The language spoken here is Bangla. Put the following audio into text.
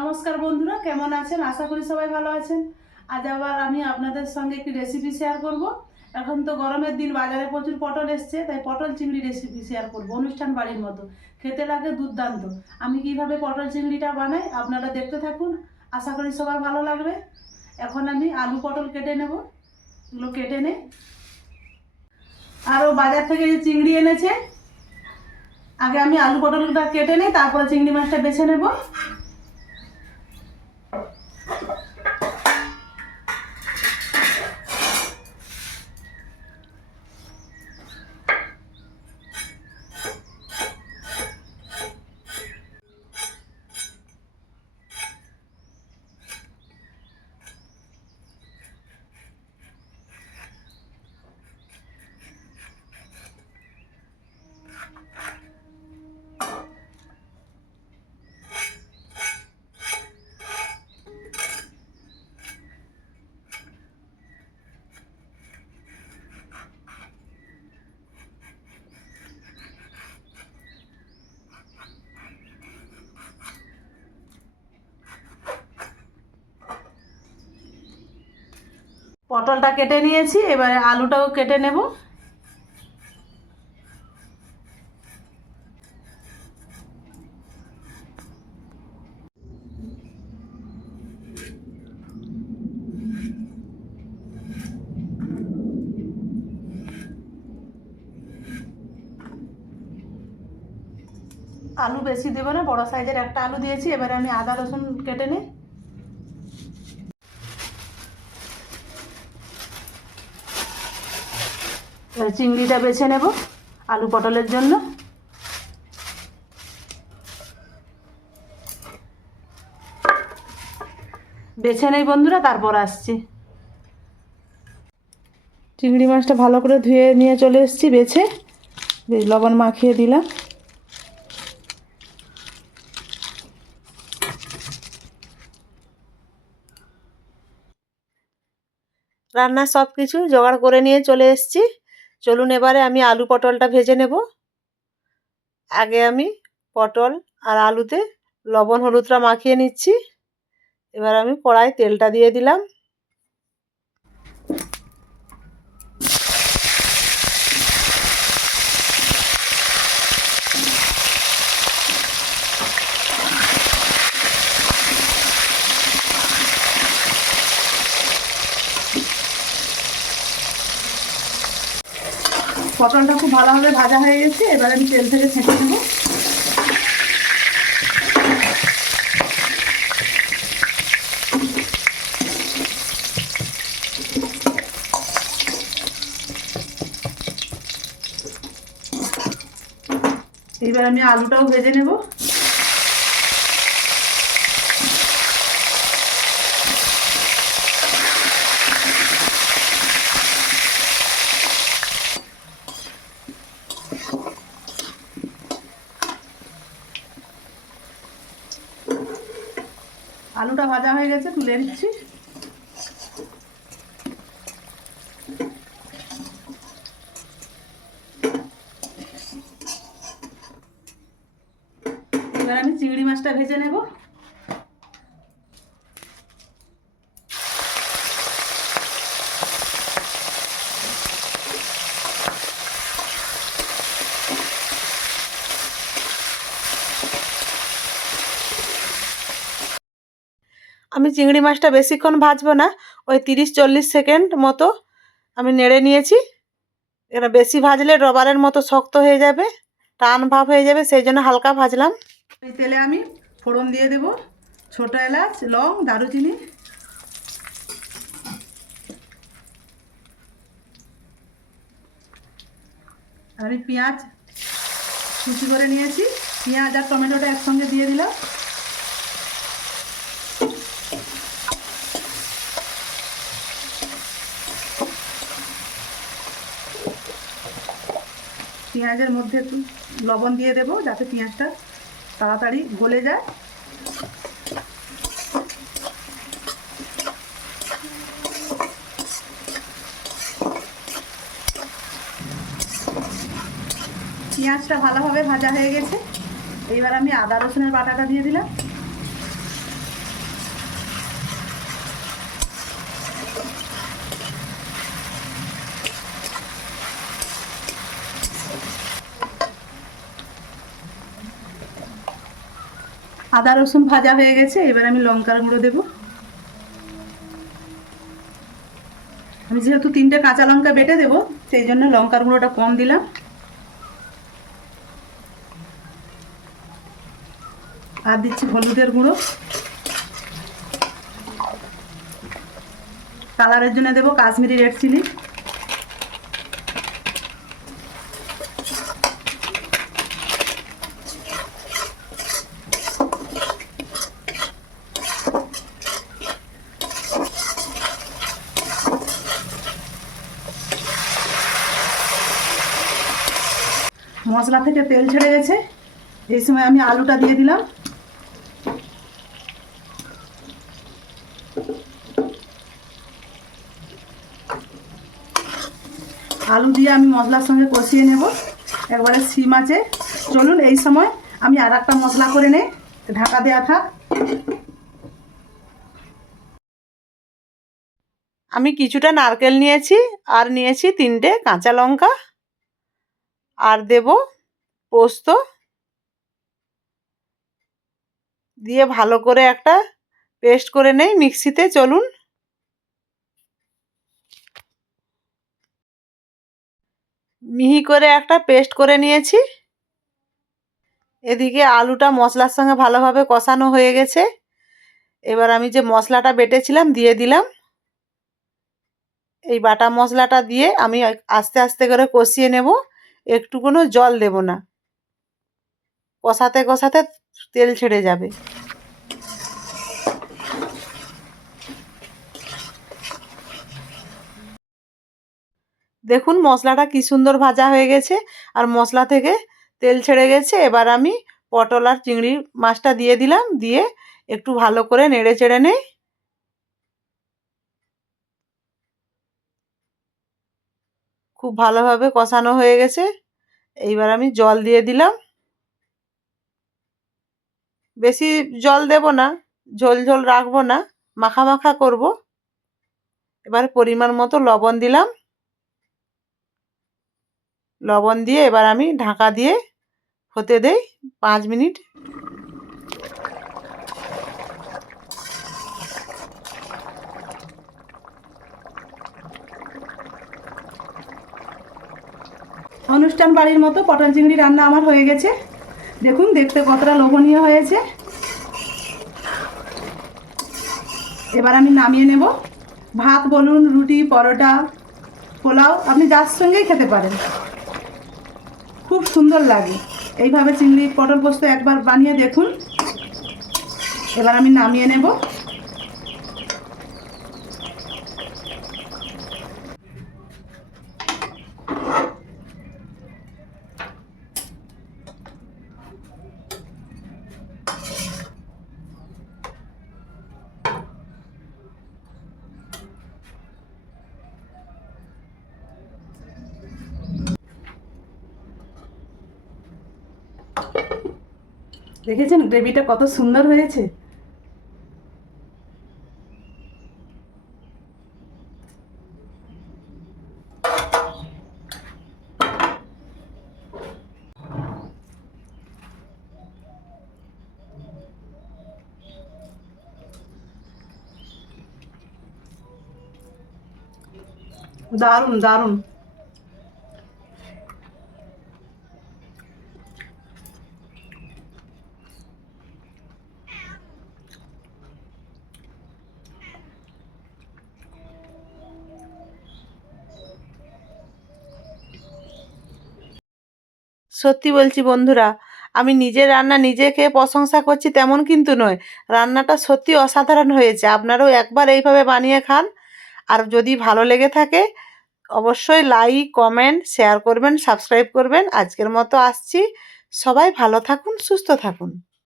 নমস্কার বন্ধুরা, কেমন আছেন? আশা করি সবাই ভালো আছেন। আজ আবার আমি আপনাদের সঙ্গে একটি রেসিপি শেয়ার করব। এখন তো গরমের দিন, বাজারে প্রচুর পটল এসছে, তাই পটল চিংড়ি রেসিপি শেয়ার করব। অনুষ্ঠান বাড়ির মতো খেতে লাগে দুর্দান্ত। আমি কিভাবে পটল চিংড়িটা বানাই আপনারা দেখতে থাকুন, আশা করি সবার ভালো লাগবে। এখন আমি আলু পটল কেটে নেব, এগুলো কেটে নেই। আরও বাজার থেকে যে চিংড়ি এনেছে, আগে আমি আলু পটলটা কেটে নিই, তারপরে চিংড়ি মাছটা বেছে নেব। পটলটা কেটে নিয়েছি, এবারে আলুটাও কেটে নেব। আলু বেশি দেবো না, বড় সাইজের একটা আলু দিয়েছি। এবারে আমি আদা রসুন কেটে নিই। চিংড়িটা বেছে নেব আলু পটলের জন্য। বেছে নেই বন্ধুরা, তারপর আসছি। চিংড়ি মাছটা ভালো করে ধুয়ে নিয়ে চলে এসেছি, বেছে লবণ মাখিয়ে দিলাম। রান্নার সব কিছু জোগাড় করে নিয়ে চলে এসেছি। চলুন এবারে আমি আলু পটলটা ভেজে নেব। আগে আমি পটল আর আলুতে লবণ হলুদটা মাখিয়ে নিচ্ছি। এবার আমি কড়াই তেলটা দিয়ে দিলাম। পটলটা খুব ভালোভাবে ভাজা হয়ে গেছে, এবার আমি তেল থেকে ছেঁকে নেব। এবার আমি আলুটাও ভেজে নেব। আলুটা ভাজা হয়ে গেছে, তুলে নিচ্ছি। এবার আমি চিংড়ি মাছটা ভেজে নেব। আমি চিংড়ি মাছটা বেশিক্ষণ ভাজবো না, ওই 30-40 সেকেন্ড মতো আমি নেড়ে নিয়েছি। এটা বেশি ভাজলে রবারের মতো শক্ত হয়ে যাবে, টান ভাব হয়ে যাবে, সেই জন্য হালকা ভাজলাম। এই তেলে আমি ফোড়ন দিয়ে দেব, ছোটো এলাচ, লং, দারুচিনি। আমি পেঁয়াজ কুচি করে নিয়েছি, পেঁয়াজ আর টমেটোটা একসঙ্গে দিয়ে দিলাম। পেঁয়াজের মধ্যে একটু লবণ দিয়ে দেবো, যাতে পেঁয়াজটা তাড়াতাড়ি গলে যায়। পেঁয়াজটা ভালোভাবে ভাজা হয়ে গেছে, এইবার আমি আদা রসুনের বাটাটা দিয়ে দিলাম। আদা রসুন ভাজা হয়ে গেছে, এবার আমি লঙ্কার গুঁড়ো দেবো। আমি যেহেতু 3টে কাঁচা লঙ্কা বেটে দেবো, সেই জন্য লঙ্কার গুঁড়োটা কম দিলাম। আর দিচ্ছি হলুদের গুঁড়ো। কালারের জন্য দেবো কাশ্মীরি রেড চিলি। মশলা থেকে তেল ছেড়ে গেছে, এই সময় আমি আলুটা দিয়ে দিলাম। আলু দিয়ে আমি মশলার সঙ্গে কষিয়ে নেব একবারে সিম আছে। চলুন এই সময় আমি আর একটা মশলা করে নেই, ঢাকা দেওয়া থাক। আমি কিছুটা নারকেল নিয়েছি, আর নিয়েছি 3টে কাঁচা লঙ্কা, আর দেব পোস্ত দিয়ে ভালো করে একটা পেস্ট করে নেই মিক্সিতে। চলুন, মিহি করে একটা পেস্ট করে নিয়েছি। এদিকে আলুটা মশলার সঙ্গে ভালোভাবে কষানো হয়ে গেছে। এবার আমি যে মশলাটা বেটেছিলাম দিয়ে দিলাম। এই বাটা মশলাটা দিয়ে আমি আস্তে আস্তে করে কষিয়ে নেব, একটুকুনো জল দেব না, কষাতে কষাতে তেল ছেড়ে যাবে। দেখুন মশলাটা কি সুন্দর ভাজা হয়ে গেছে, আর মশলা থেকে তেল ছেড়ে গেছে। এবার আমি পটল আর চিংড়ি মাছটা দিয়ে দিলাম, দিয়ে একটু ভালো করে নেড়ে চেড়ে নেই। খুব ভালোভাবে কষানো হয়ে গেছে। এইবার আমি জল দিয়ে দিলাম। বেশি জল দেব না, ঝোল ঝোল রাখবো না, মাখা মাখা করব। এবার পরিমাণ মতো লবণ দিলাম। লবণ দিয়ে এবার আমি ঢাকা দিয়ে হতে দেই 5 মিনিট। অনুষ্ঠান বাড়ির মতো পটল চিংড়ি রান্না আমার হয়ে গেছে। দেখুন দেখতে কতটা লোভনীয় হয়েছে। এবার আমি নামিয়ে নেব। ভাত বলুন, রুটি, পরোটা, পোলাও, আপনি যার সঙ্গেই খেতে পারেন, খুব সুন্দর লাগে। এইভাবে চিংড়ি পটল পোস্ত একবার বানিয়ে দেখুন। এবার আমি নামিয়ে নেব। দেখেছেন গ্রেভিটা কত সুন্দর হয়েছে। দারুণ দারুণ। সত্যি বলছি বন্ধুরা, আমি নিজের রান্না নিজে খেয়ে প্রশংসা করছি তেমন কিন্তু নয়, রান্নাটা সত্যি অসাধারণ হয়েছে। আপনারাও একবার এইভাবে বানিয়ে খান। আর যদি ভালো লেগে থাকে অবশ্যই লাইক, কমেন্ট, শেয়ার করবেন, সাবস্ক্রাইব করবেন। আজকের মতো আসছি। সবাই ভালো থাকুন, সুস্থ থাকুন।